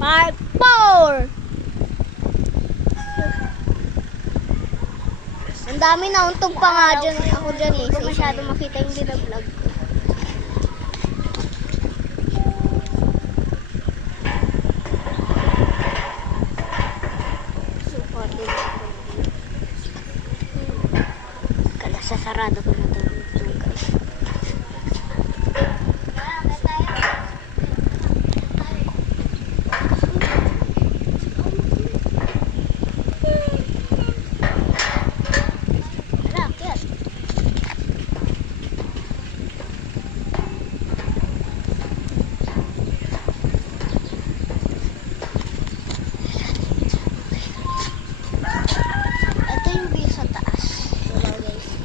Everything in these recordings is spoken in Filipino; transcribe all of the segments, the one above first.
Part 4. Ang dami na untog pa nga dyan. Ako dyan eh. Hindi ko masyado makita yung binablog ko. Kala sasarado ko na ito.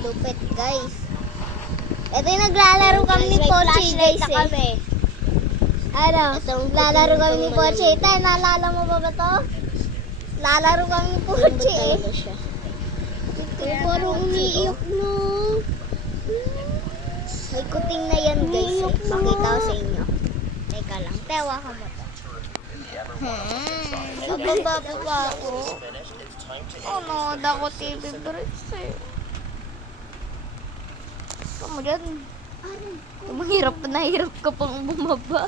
Lupit guys. Ito yung naglalaro kami ni Pochi guys eh. Ano? Lalaro kami ni Pochi. Tay, naalala mo ba to? Lalaro kami ni Pochi eh. Kaya parang umiiyak na. May kuting na yan guys eh. Pakita ko sa inyo. Teka lang. Tewa ka mo to. Bababa pa ako. Oh no, dako TV breaks eh. Kamu dyan. Mahirap na hirap ka pang bumaba.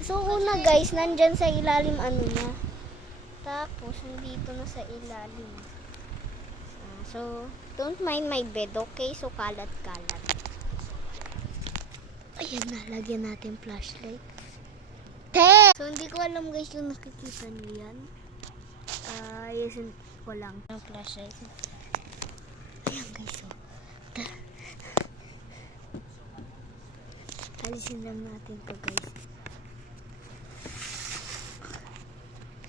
So una guys, nandyan sa ilalim ano niya. Tapos, nandito na sa ilalim. So, don't mind my bed, okay? So, kalat-kalat. Ayan na, lagyan natin flashlight. So, hindi ko alam guys yung nakikita niyo yan. Ayusin ko lang ang flashlight. Ayan guys, so. Alisin lang natin to guys.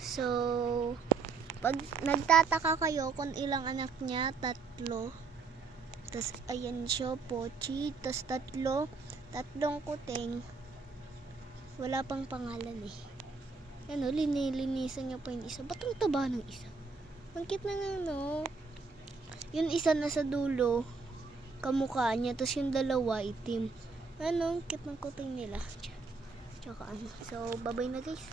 So, pag nagtataka kayo kung ilang anak niya, 3. Tapos, ayan siya, Pochi. Tapos, 3 kuting. Wala pang pangalan eh. Ano, linilisan niya pa yung isa. Ba't ang taba ng isa? Ang cute na nga, no? Yung isa na sa dulo, kamukha niya. Tapos yung dalawa, itim. Ano, ang cute ng kuting nila. Tsaka ano. So, bye-bye na guys.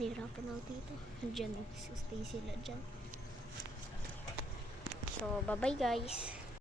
Nahirapan ako dito. Diyan, stay sila dyan. So, bye-bye guys.